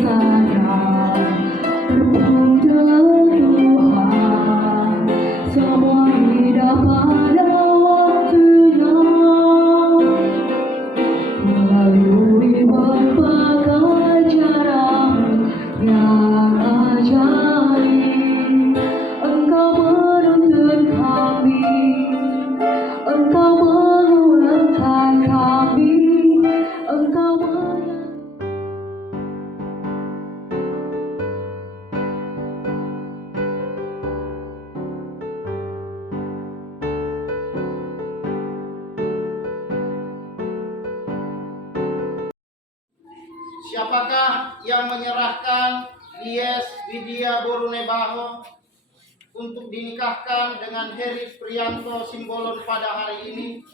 saja terpuja Tuhan, semua hidup pada waktunya, melalui berbagai cara yang ajaib. Engkau menuntun kami, Engkau menguatkan kami, Engkau Siapakah yang menyerahkan Lies Widya Borunebaho untuk dinikahkan dengan Heri Priyanto Simbolon pada hari ini?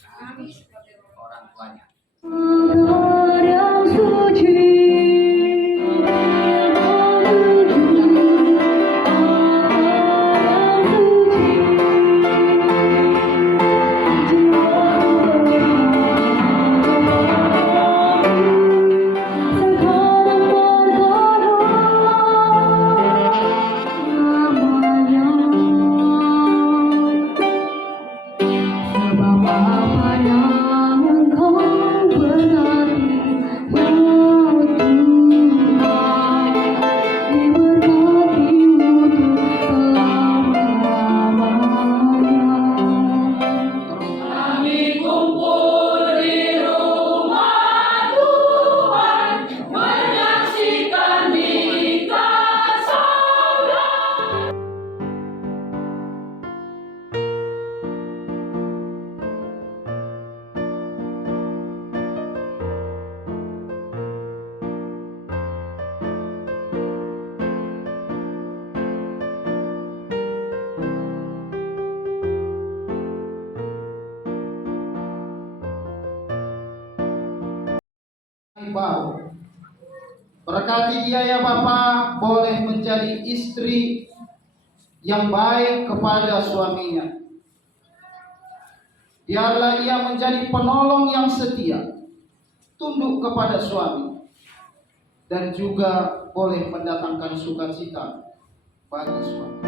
Kami sebagai orang tuanya. yang suci. Baru. Berkati dia ya Bapa, boleh menjadi istri yang baik kepada suaminya. Biarlah ia menjadi penolong yang setia, tunduk kepada suami, dan juga boleh mendatangkan sukacita bagi suami.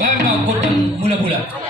Karena kau mula-mula.